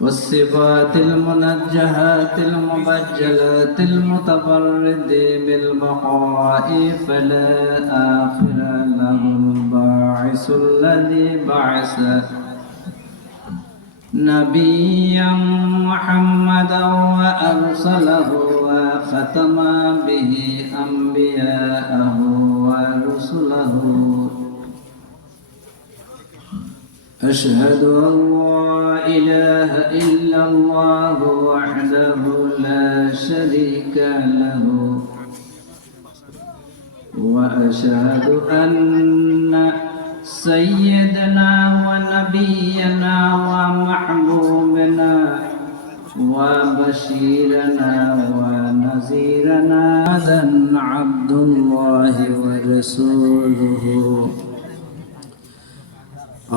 والصفات المنجهات المبجلات المتفرد بالبقاء فلا آخر له الباعث الذي بعث نبيا محمدا وأرسله وختم به أنبياءه ورسله أشهد أن لا إله إلا الله وحده لا شريك له وأشهد أن سيدنا ونبينا ومحبوبنا وبشيرنا ونذيرنا عبد الله ورسوله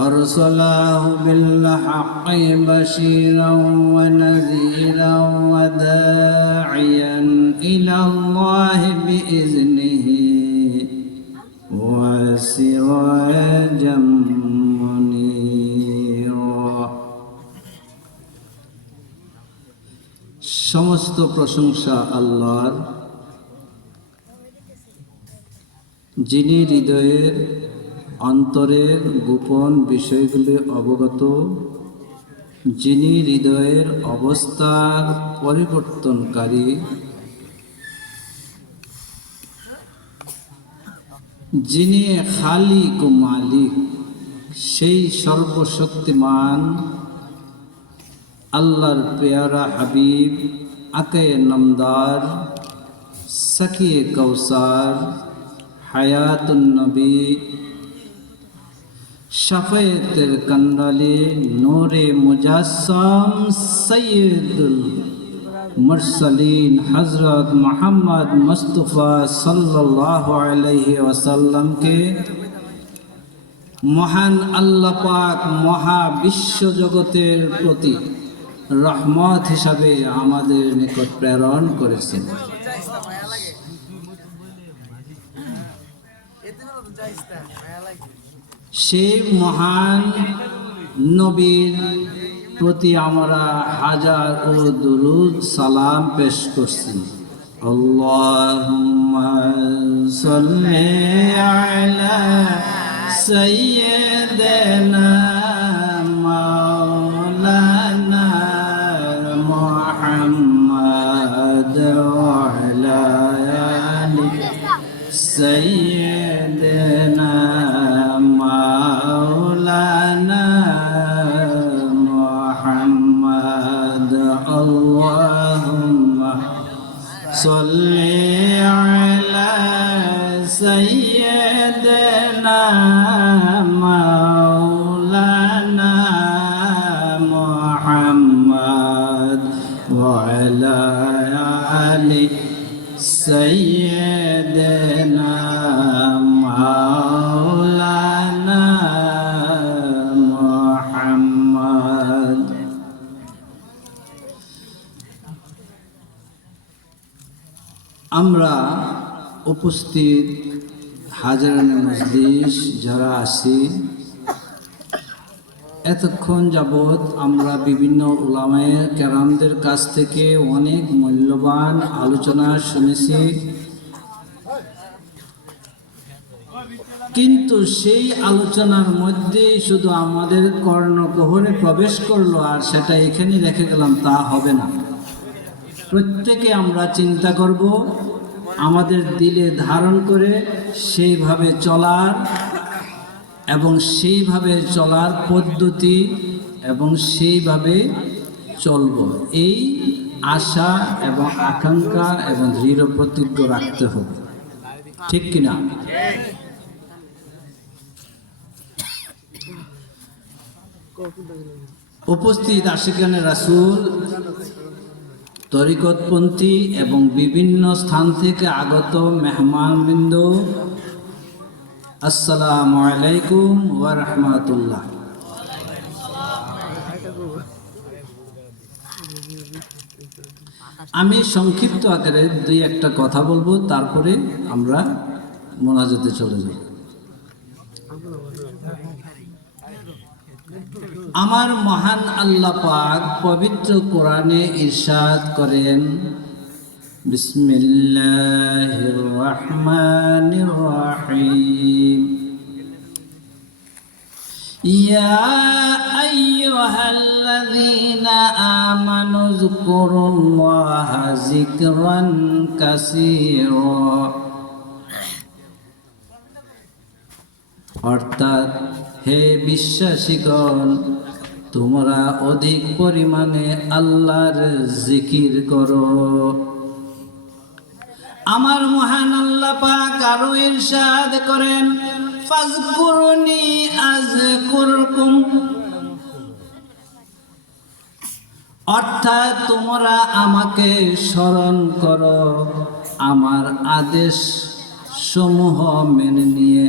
أرسله بالحق بشيرا ونذيرا وداعيا إلى الله بإذنه وسراجا منيرا সমস্ত প্রশংসা আল্লাহর, যিনি হৃদয়ের অন্তরের গোপন বিষয়গুলি অবগত, যিনি হৃদয়ের অবস্থার পরিবর্তনকারী, যিনি খালিক ও মালিক, সেই সর্বশক্তিমান আল্লাহর পেয়ারা হাবিব, আকায়ে নামদার, সাকিয়ে কৌসার, হায়াতুন নবী, শাফায়েতের কান্ডালি, নূরে মুজাসসাম, সৈয়দুল মুরসালিন হযরত মুহাম্মদ মুস্তাফা সাল্লাল্লাহু আলাইহি ওয়াসাল্লামকে মহান আল্লাহ পাক মহা বিশ্ব জগতের প্রতি রহমত হিসাবে আমাদের নিকট প্রেরণ করেছেন। সেই মহান নবীর প্রতি আমরা হাজার ও দুরূদ সালাম পেশ করছি। আল্লাহুম্মা সাল্লি আলা সাইয়্যিদিনা মাওলানা মুহাম্মাদ ওয়া আলা আলি সাইয়্যিদিনা মাওলানা মুহাম্মাদ। আল্লাহুম্মা সাল্লি আলা সাইয়্যিদিনা মাওলানা মুহাম্মাদ ওয়া আলা আলি সাইয়্যিদিনা মাওলানা মুহাম্মাদ। আমরা উপস্থিত হাজারানে মজলিস যারা আছি, এতক্ষণ যাবৎ আমরা বিভিন্ন উলামায়ে কেরামদের কাছ থেকে অনেক মূল্যবান আলোচনা শুনেছি, কিন্তু সেই আলোচনার মধ্যে শুধু আমাদের কর্ণগহ্বরে প্রবেশ করলো আর সেটা এখানে রেখে গেলাম, তা হবে না। প্রত্যেকে আমরা চিন্তা করব, আমাদের দিলে ধারণ করে সেইভাবে চলার এবং সেইভাবে চলার পদ্ধতি এবং সেইভাবে চলব, এই আশা এবং আকাঙ্ক্ষা এবং দৃঢ় প্রতিজ্ঞ রাখতে হবে, ঠিক কিনা? উপস্থিত আশিকানে রাসূল, তরিকতপন্থী এবং বিভিন্ন স্থান থেকে আগত মেহমানবৃন্দ, আসসালামু আলাইকুম ওয়া রাহমাতুল্লাহ। আমি সংক্ষিপ্ত আকারে দুই একটা কথা বলবো, তারপরে আমরা মোনাজাতে চলে যাব। আমার মহান আল্লাহ পাক পবিত্র কোরআনে ইরশাদ করেন, বিসমিল্লাহির রহমানির রহিম, ইয়া আইয়ুহাল্লাযীনা আমানু যকুরুল্লাহা যিকরান কাসীরা। অর্থাৎ, হে বিশ্বাসীগণ, তোমরা অধিক পরিমাণে আল্লাহর জিকির করো। আমার মহান আল্লাহ পাক আরো ইরশাদ করেন, ফাযকুরুনি আযকুরকুম। অর্থাৎ, তোমরা আমাকে স্মরণ করো, আমার আদেশ সমূহ মেনে নিয়ে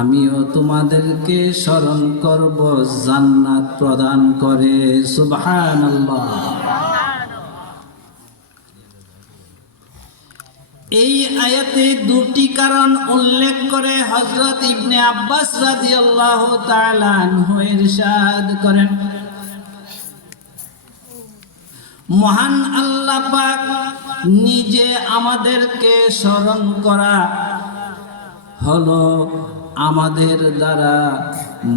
আমিও তোমাদেরকে স্মরণ করব জান্নাত প্রদান করে। সুবহানাল্লাহ। এই আয়াতে দুটি কারণ উল্লেখ করে হযরত ইবনে আব্বাস রাদিয়াল্লাহু তাআলা আনহু ইরশাদ করেন, মহান আল্লাহ পাক নিজে আমাদেরকে স্মরণ করা হলো আমাদের দ্বারা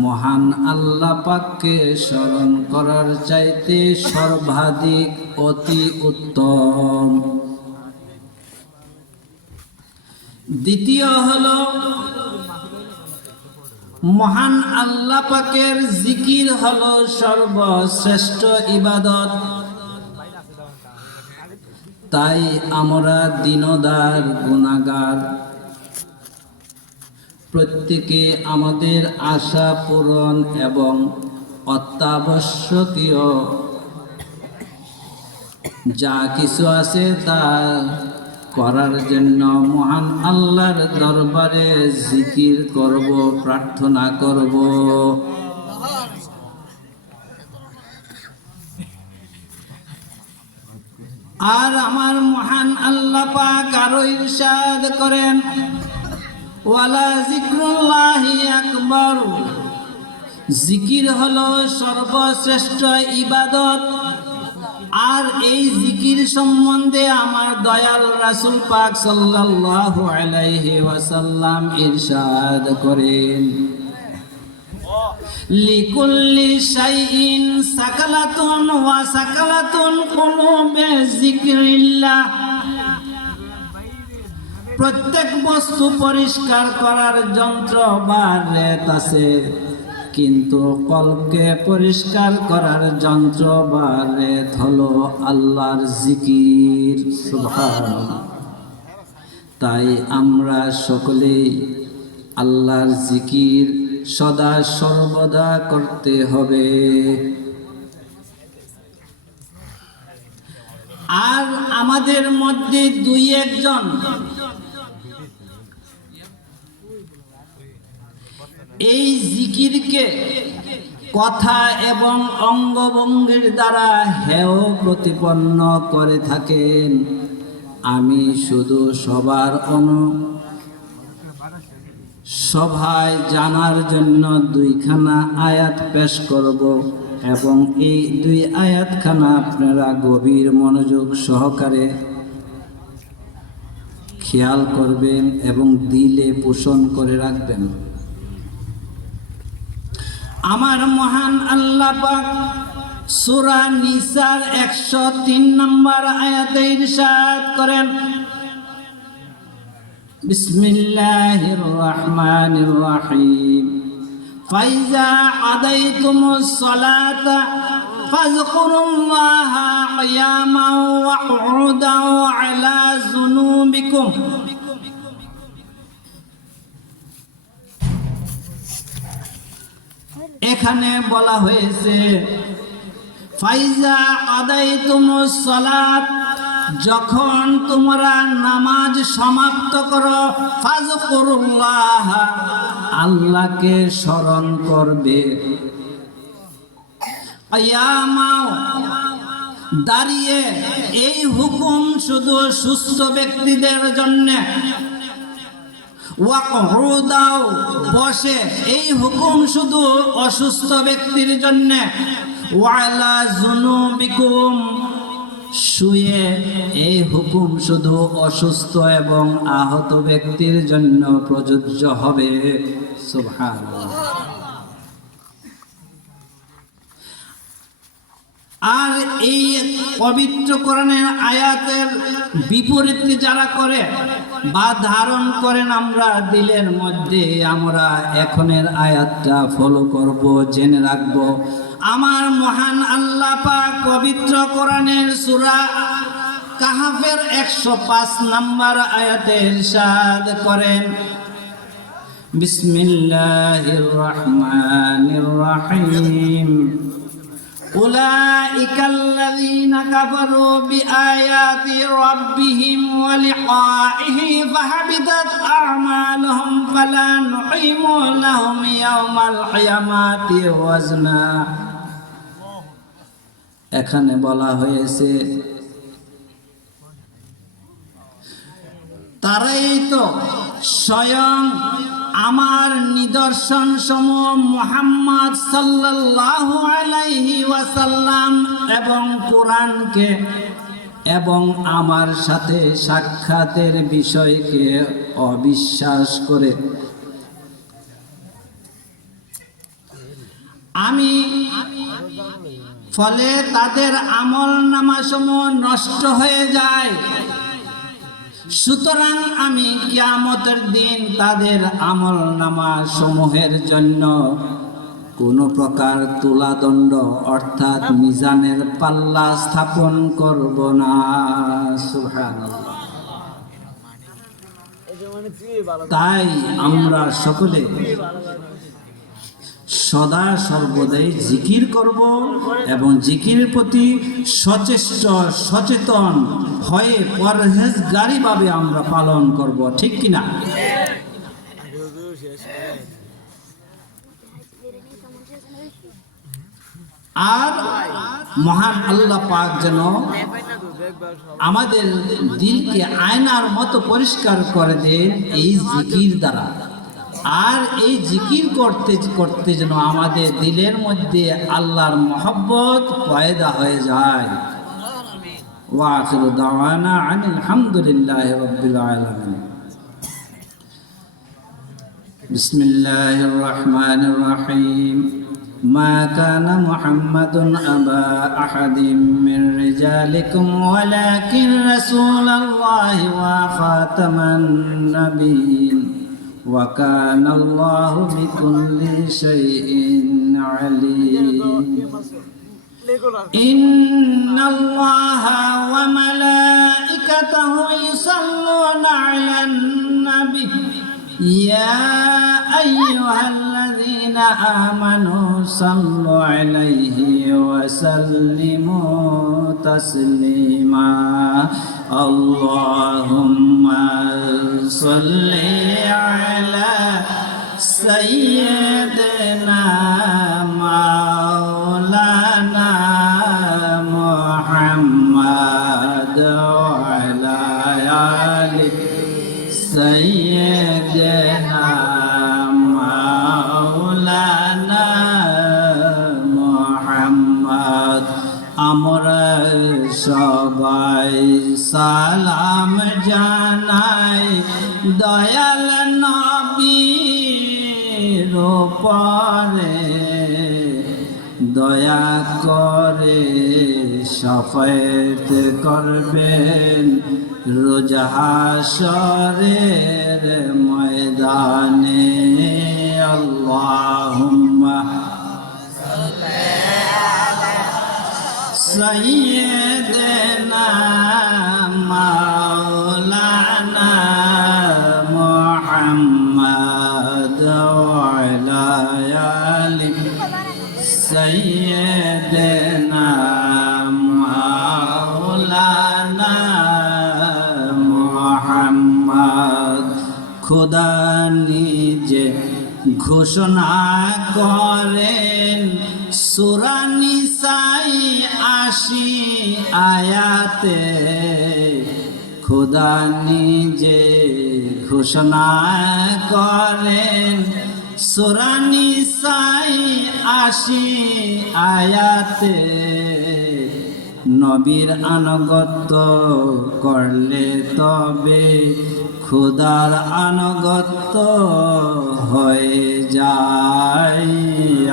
মহান আল্লাহ পাককে স্মরণ করার চাইতে সর্বাধিক অতি উত্তম। দ্বিতীয় হলো, মহান আল্লাহ পাকের জিকির হলো সর্বশ্রেষ্ঠ ইবাদত। তাই আমরা দিনদার গুনাহগার প্রত্যেকে আমাদের আশা পূরণ এবং অত্যাবশ্যকীয় যা কিছু আছে তা করার জন্য মহান আল্লাহর দরবারে জিকির করব, প্রার্থনা করব। আর আমার মহান আল্লাহ পাক আরো ইরশাদ করেন, ওয়ালা যিকরুল্লাহি আকবার। জিকির হলো সর্বশ্রেষ্ঠ ইবাদত। আর এই জিকির সম্বন্ধে আমার দয়াল রাসূল পাক সাল্লাল্লাহু আলাইহি ওয়াসাল্লাম ইরশাদ করেন, লিকুল্লি শাইইন সাকালাতুন ওয়া সাকালাতুন কুলুবে যিকরিল্লাহ। প্রত্যেক বস্তু পরিষ্কার করার যন্ত্র বা রেত আছে, কিন্তু কলবকে পরিষ্কার করার যন্ত্র বা রেত হলো আল্লাহর জিকির। সুবহানাল্লাহ। তাই আমরা সকলেই আল্লাহর জিকির সদা সর্বদা করতে হবে। আর আমাদের মধ্যে দুই একজন এই জিকিরকে কথা এবং অঙ্গভঙ্গির দ্বারা হেয় প্রতিপন্ন করে থাকেন। আমি শুধু সভায় জানার জন্য দুইখানা আয়াত পেশ করব এবং এই দুই আয়াতখানা আপনারা গভীর মনোযোগ সহকারে খেয়াল করবেন এবং দিলে পোষণ করে রাখবেন। আমার মহান আল্লাহ পাক সূরা নিসার 103 নম্বর আয়াতে ইরশাদ করেন, বিসমিল্লাহির রহমানির রহিম, ফাইজা আদাইতুমুস সালাতা ফাযকুরুল্লাহা কিয়ামান ওয়া কুউদান ওয়া আলা যুনুবিকুম। এখানে বলা হয়েছে ফাইজা আদাইতুমুস সালাত, যখন তোমরা নামাজ সমাপ্ত করো, ফাযকুরুল্লাহ, আল্লাহকে স্মরণ করবে, কিয়ামা, দাঁড়িয়ে। এই হুকুম শুধু সুস্থ ব্যক্তিদের জন্য, ওয়াকউদাও বসে, এই হুকুম শুধু অসুস্থ ব্যক্তির জন্য। ওয়ালা জুনুবিকুম শুয়ে, এই হুকুম শুধু অসুস্থ এবং আহত ব্যক্তির জন্য প্রযোজ্য হবে। সুবহানাল্লাহ। আর এই পবিত্র কোরআনের আয়াতের বিপরীতে যারা করে বা ধারণ করেন, আমরা দিলের মধ্যে আমরা এখনের আয়াতটা ফলো করব, জেনে রাখব। আমার মহান আল্লাহ পাক পবিত্র কোরআনের সূরা কাহাফের 105 নম্বর আয়াতে ইরশাদ করেন, বিসমিল্লাহির রহমানির রহিম, উলাইকাল্লাযীনা কাফারু বিআয়াতি রাব্বিহিম ওয়া লিকাইহি ফাহাবিতাত আ'মালুহুম ফালা নুকিমু লাহুম ইয়াওমাল কিয়ামাতি ওয়াজনা। এখানে বলা হয়েছে তারাই তো স্বয়ং আমার নিদর্শন সমূহ মুহাম্মদ সাল্লাল্লাহু আলাইহি ওয়াসাল্লাম এবং কোরআনকে এবং আমার সাথে সাক্ষাতের বিষয়কে অবিশ্বাস করে আমি ফলে তাদের আমল নামাসমূহ নষ্ট হয়ে যায়। সুতরাং আমি কিয়ামতের দিন তাদের আমল নামা সমূহের জন্য কোনো প্রকার তুলাদণ্ড অর্থাৎ মিজানের পাল্লা স্থাপন করব না। সুবহানাল্লাহ। তাই আমরা সকলে সদা সর্বদাই জিকির করব এবং জিকিরের প্রতি সচেতন হয়ে পরহেজগারিভাবে আমরা পালন করব, ঠিক কিনা? আর মহান আল্লাহ পাক যেন আমাদের দিলকে আয়নার মতো পরিষ্কার করে দেন এই জিকির দ্বারা। আর এই জিকির করতে করতে যেন আমাদের দিলের মধ্যে আল্লাহর মহব্বত পয়দা হয়ে যায়। ওয়া আখিরু দাওয়ানা আনিল হামদুলিল্লাহি রাব্বিল আলামিন। বিসমিল্লাহির রহমানির রহিম। মা কানা মুহাম্মাদুন আবা আহাদিম মির রিজালিকুম ওয়ালাকিন রাসূলুল্লাহি ওয়া খাতামান নাবিয়্যিন ওয়া কানা আল্লাহু বিকুল্লি শাইইন আলীম। ইন্নাল্লাহা ওয়া মালাইকাতাহু ইউসাল্লুনা আলান নাবী ইয়া আইয়ুহাল্লাযীনা আমানু সাল্লু আলাইহি ওয়া সাল্লিমু তাসলিমা। আল্লাহুম্মা সাল্লি আলা সাইয়্যিদিনা মাওলানা মুহাম্মাদ ওয়া আলা আলি সাইয়্যিদিনা মাওলানা মুহাম্মাদ। আমরা সবাই সালাম জানাই দয়াল নবীর উপরে, দয়া করে শাফায়াত করবেন রোজ হাশরের ময়দানে। আল্লাহুম্মা সাইয়্যিদিনা মাওলানা মুহাম্মাদ ওয়া আলা আলি সাইয়্যিদিনা মাওলানা মুহাম্মাদ। খোদা নিজে ঘোষণা করেন সূরা নিসাই 80 আয়াতে, খোদা নিজে ঘোষণা করেন সূরা নিসাই ৮০ আয়াতে, নবীর আনুগত্য করলে তবে খোদার আনুগত্য হয়ে যায়।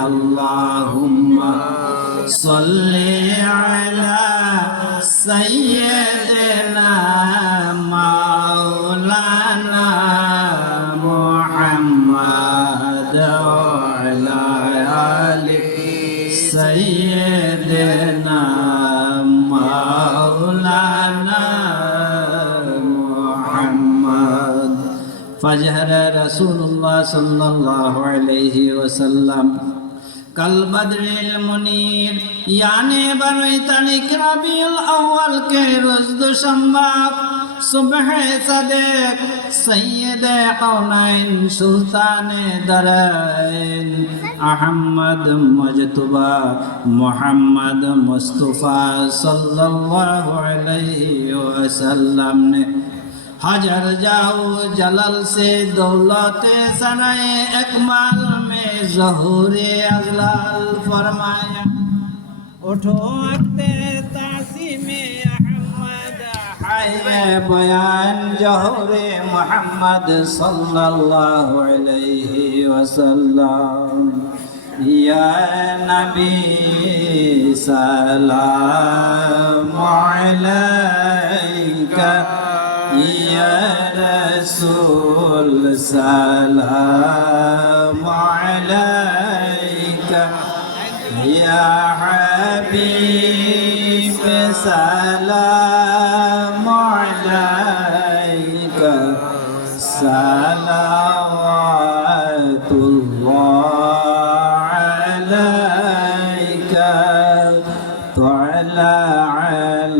আল্লাহুম্মা সাল্লি আলা সাইয়্যিদিনা মাওলানা মুহাম্মাদ ওয়া আলা আলি সাইয়্যিদিনা মাওলানা মুহাম্মাদ। ফাজহার রাসূলুল্লাহ সাল্লাল্লাহু আলাইহি ওয়াসাল্লাম কাল বদরিল মুনীর, यानी 12 तारीख रबीउल अव्वल के रोज दुशंबा सुबह सदेक सैयद कौनैन सुल्तान दरैन अहमद मुजतबा मोहम्मद मुस्तफ़ा सल्लल्लाहु अलैहि वसल्लम ने हजर जाओ जलल से दौलते सराए अकमाल में ज़हूरे अज़लाल फरमाया, उठो अख्ते तासीमे अहमद हाय बयान ज़हूरे मोहम्मद सल्लल्लाहु अलैहि वसल्लम। या नबी सलाम अलैका, या रसूल सलाम अलैका, या हबीब सलाम अलैका, सलावतुल्लाह अलैका। तलअल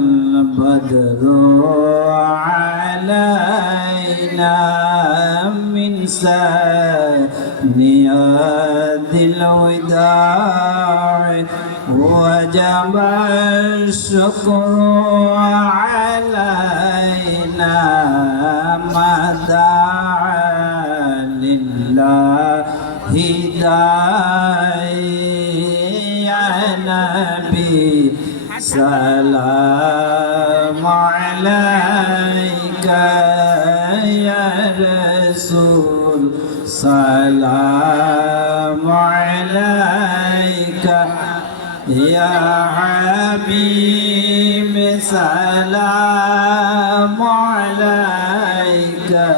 बद्रु अलैना मिन सनियादिल वदाअ वजब शुक्रु अलैना मदाअ लिल्लाहि दाई। या नबी सलाम अलैका, या रसूल सलाम अलैका, या हबीब सलाम अलैका,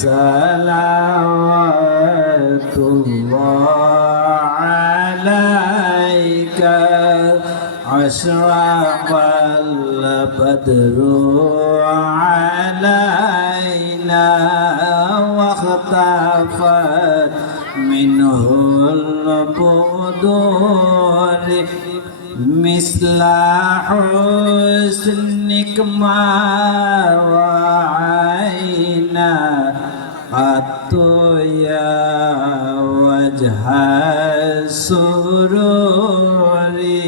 सलावतुल्लाह अलैका। अशरक़ल बद्रु अलैना वख्तफ़त मिन्हुल बुदूर मिस्ला हुस्निक मा रअयना अत्तु या वजह सुरूरी।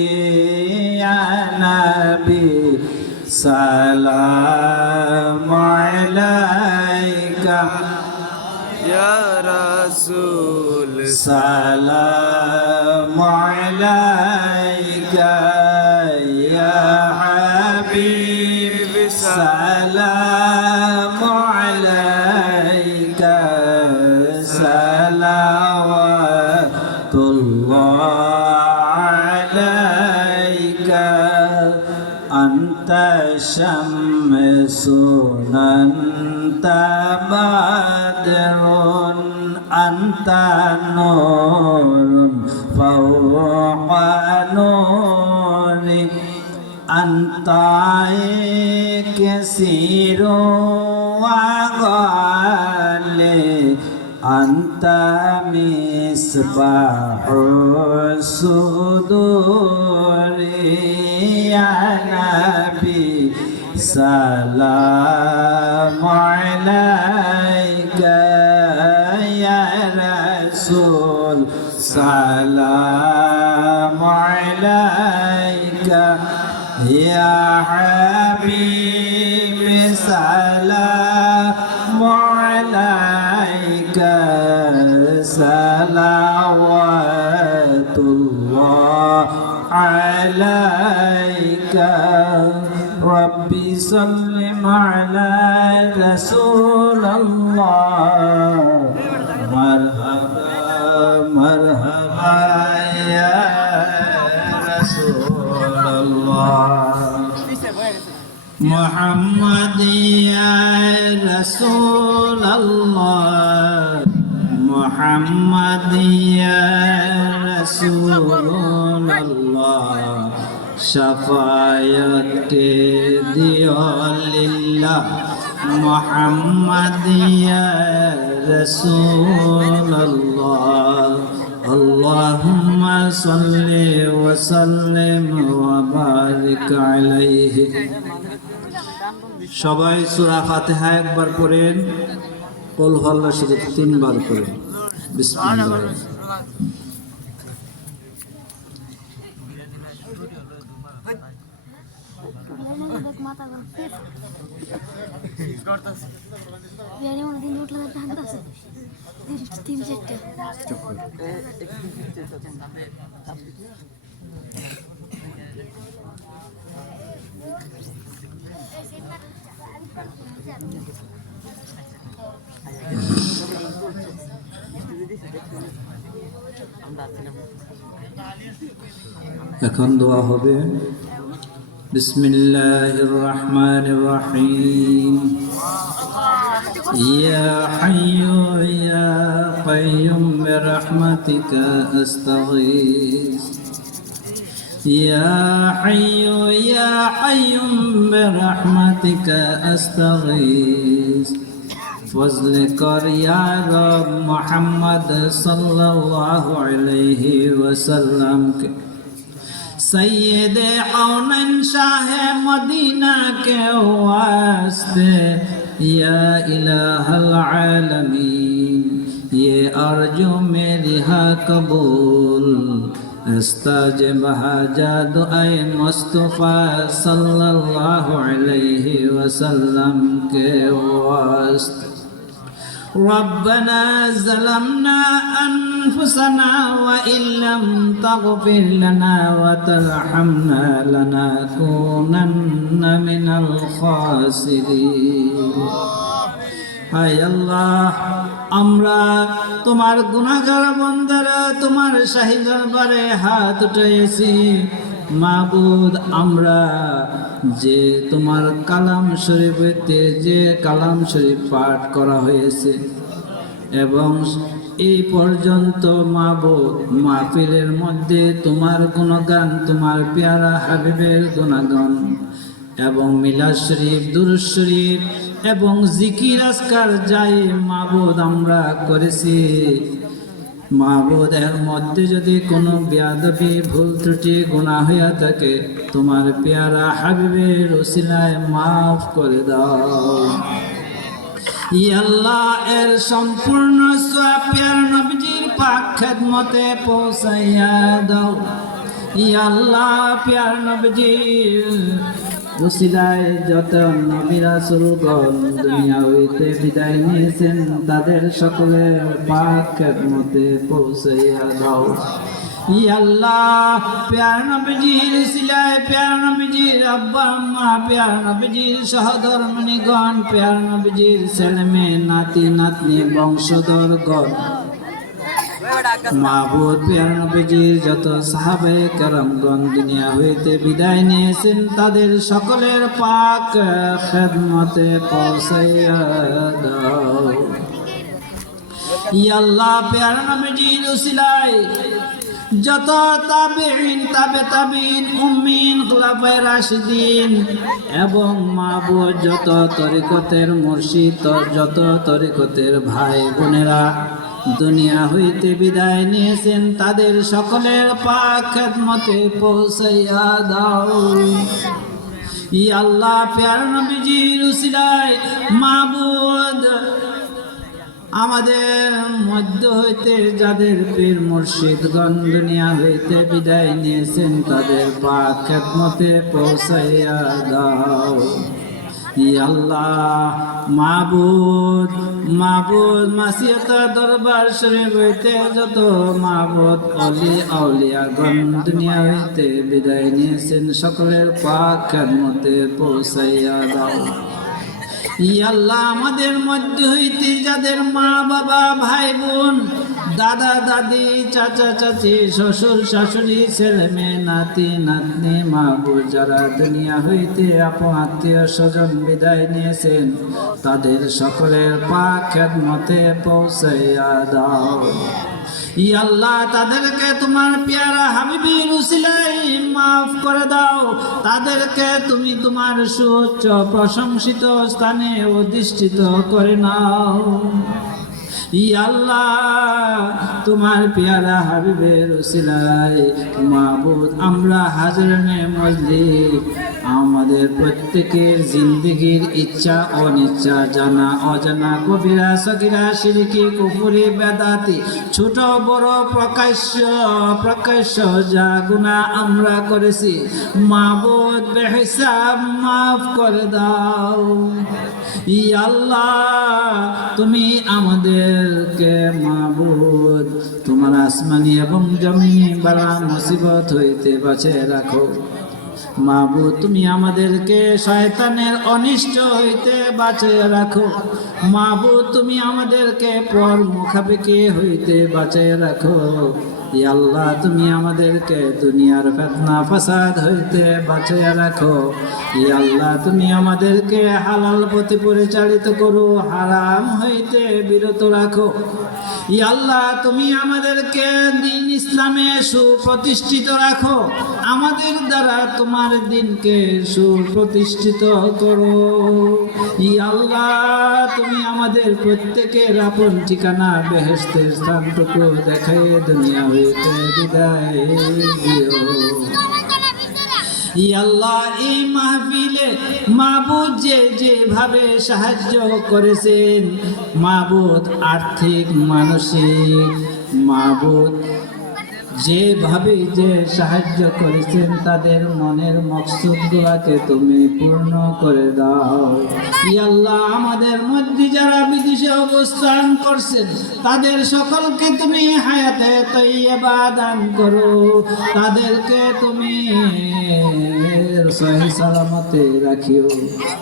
या नबी सलाम अलैका, या रसूल सलाम अलैका, या हबीब सलाम अलैका, सलावतुल्लाह अलैका। अंत शम्सुन अंत बद्रुन अंत नूरुन फौक़ा नूरी, अंत कसीरु व गालिब, अंत मिस्बाहु सुदूरी। या नबी सलाम अलैका, या रसूल सलाम अलैका, या हबीब عليك ربي سلم على رسول الله مرحبا مرحبا يا رسول الله محمد يا رسول الله محمد يا رسول الله شفاعت کے دیو للہ محمد یا رسول اللہ اللهم صل وسلم وبارك عليه সবাই সূরা ফাতিহা একবার পড়েন কুল হুয়াল্লাহু শরীফ তিনবার পড়েন বিসমিল্লাহ এখন দোয়া হবে বিসমিল্লাহির রহমানির রহিম ইয়া হাইয়ু ইয়া কাইয়ুম বিরহমাতিকা আস্তাগীস ইয়া হাইয়ু ইয়া কাইয়ুম বিরহমাতিকা আস্তাগীস ফজল কর ইয়া রব মুহাম্মদ সাল্লাল্লাহু আলাইহি ওয়াসাল্লাম কে सैयद औनन शाह मदीना के वास्ते या इलाहल आलमीन ये अर्जो मेरी हा कबूल अस्ताजिब हाजा दुआए मुस्तफा सल्लल्लाहु अलैहि वसल्लम के वास्ते ربنا ظلمنا أنفسنا وإن لم تغفر لنا وترحمنا لنكونن من الخاسرين হায় আল্লাহ আমরা তোমার গুনাহগার বান্দারা তোমার শাহী দরবারে হাত উঠাইছি মাবুদ আমরা যে তোমার কালাম শরীফেতে যে কালাম শরীফ পাঠ করা হয়েছে এবং এই পর্যন্ত মাবুদ মাহফিলের মধ্যে তোমার গুণগান তোমার পেয়ারা হাবিবের গুণগান এবং মিলাদ শরীফ দুরূদ শরীফ এবং জিকির আজকার যাই মাবুদ আমরা করেছি মাবুদ এর মধ্যে যদি কোনো বেয়াদবি ভুল ত্রুটি গুনাহ হইয়া থাকে তোমার পেয়ারা হাবিবের ওসিলায় মাফ করে দাও ইয়া আল্লাহ এর সম্পূর্ণ সওয়াব পেয়ারা নবীজির পাক খেদমতে পৌঁছাইয়া দাও ইয়া আল্লাহ পেয়ারা নবীজির ওসিলায় যত নবী রাসূলগণ দুনিয়া হইতে বিদায় নিয়েছেন তাদের সকলের পাক খেদমতে পৌঁছাইয়া দাও ইয়া আল্লাহ প্যারা নবীজির ওসিলায় প্যারা নবীজির আব্বা আম্মা প্যারা নবীজির সহধর্মিণীগণ প্যারা নবীজির ছেলে মেয়ে নাতি নাতনি বংশধরগণ মাহবুব প্যারা নবীজির যত সাহাবায়ে কেরামগণ দুনিয়া হইতে বিদায় নিয়েছেন তাদের সকলের পাক খেদমতে পৌঁছাইয়া দাও ইয়া আল্লাহ প্যারা নবীজির ওসিলায় যত তাবেঈন তাবেঈন উম্মিন খুলাফায়ে রাশিদিন এবং মাহবুব যত তরিকতের মুর্শিদ যত তরিকতের ভাই বোনেরা দুনিয়া হইতে বিদায় নিয়েছেন তাদের সকলের পাক খেদমতে পৌঁছাইয়া দাও ইয়া আল্লাহ প্যারা নবীজির ওসিলায় মাবুদ আমাদের মধ্য হইতে যাদের পীর মুর্শিদগণ দুনিয়া হইতে বিদায় নিয়েছেন তাদের পাক খেদমতে পৌঁছাইয়া দাও ইয়া আল্লাহ মাবুদ মাবুদ মাসিয়াতা দরবার শরীফ হইতে যত মাবুদ অলি আউলিয়াগণ দুনিয়া হইতে বিদায় নিয়েছেন সকলের পাক খেদমতে পৌঁছাইয়া দাও। ইয়া আল্লাহ, আমাদের মধ্যে হইতে যাদের মা বাবা ভাই বোন দাদা দাদি চাচা চাচি শ্বশুর শাশুড়ি ছেলে মেয়ে নাতি নাতনি মাহবুব যারা দুনিয়া হইতে আপন আত্মীয় স্বজন বিদায় নিয়েছেন তাদের সকলের পাক খেদমতে পৌঁছাইয়া দাও। ইয়া আল্লাহ, তাদেরকে তোমার পেয়ারা হাবিবের উসিলায় মাফ করে দাও। তাদেরকে তুমি তোমার সুউচ্চ প্রশংসিত স্থানে অধিষ্ঠিত করে নাও। ইয়া আল্লাহ, তোমার পেয়ারা হাবিবের উসিলায় মাবুদ আমরা হাজরানে মজলিস আমাদের প্রত্যেকের জিন্দেগির ইচ্ছা অনিচ্ছা জানা অজানা কবিরা সগিরা শিরকি কুফরি বেদাতি ছোট বড় প্রকাশ্য যা গুনাহ আমরা করেছি মাবুদ বেহিসাব মাফ করে দাও। ইয়া আল্লাহ, তুমি আমাদেরকে মাবুদ তোমার আসমানি এবং জমিনি বালা মুসিবত হইতে বাঁচিয়ে রাখো। মাবুদ তুমি আমাদেরকে শয়তানের অনিষ্ট হইতে বাঁচিয়ে রাখো। মাবুদ তুমি আমাদেরকে পর মুখাপেক্ষি হইতে বাঁচিয়ে রাখো। ইয়া আল্লাহ, তুমি আমাদেরকে দুনিয়ার ফিতনা ফাসাদ হইতে বাঁচিয়ে রাখো। ইয়া আল্লাহ, তুমি আমাদেরকে হালাল পথে পরিচালিত করো, হারাম হইতে বিরত রাখো। ইয়া আল্লাহ, তুমি আমাদেরকে দ্বীন ইসলামে সুপ্রতিষ্ঠিত রাখো। আমাদের দ্বারা তোমার দ্বীনকে সুপ্রতিষ্ঠিত করো। ইয়া আল্লাহ, তুমি আমাদের প্রত্যেকের আপন ঠিকানা বেহেশতের স্থানটুকু দেখাই দুনিয়া হইতে বিদায় দিও। ইয়া আল্লাহ, এই মাহফিলে মাবুদ যেভাবে সাহায্য করেছেন মাবুদ আর্থিক মানসিক মাবুদ যেভাবে যে সাহায্য করেছেন তাদের মনের মকসুদগুলোকে তুমি পূর্ণ করে দাও। ইয়া আল্লাহ, আমাদের মধ্যে যারা বিদেশে অবস্থান করছেন তাদের সকলকে তুমি হায়াতে তৈয়বা দান করো। তাদেরকে তুমি সহি সালামতে রাখিও।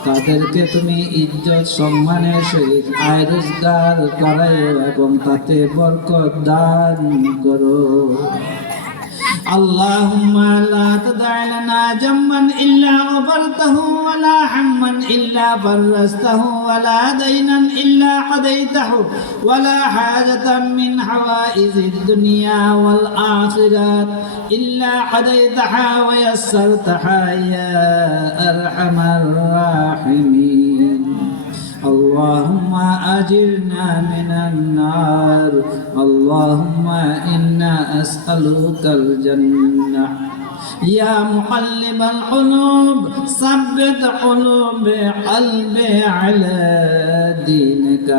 তাদেরকে তুমি ইজ্জত সম্মানের সহিত আয় রোজগার করাইও এবং তাতে বরকত দান করো। اللهم لا تدع لنا ذنبا إلا غفرته ولا هما إلا فرجته ولا دينا إلا قضيته ولا حاجة من حوائج الدنيا والآخرة إلا قضيتها ويسرتها يا أرحم الراحمين. اللهم أجرنا من النار. اللهم إنا أسألك الجنة. يا مقلب القلوب ثبت قلبي على دينك.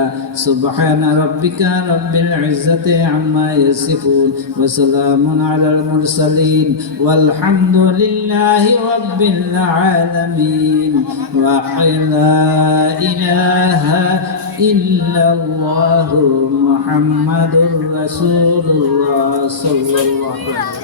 سبحان ربك رب العزة عما يصفون وسلام على المرسلين والحمد لله رب العالمين. ولا إله إلا الله محمد رسول الله صلى الله عليه وسلم.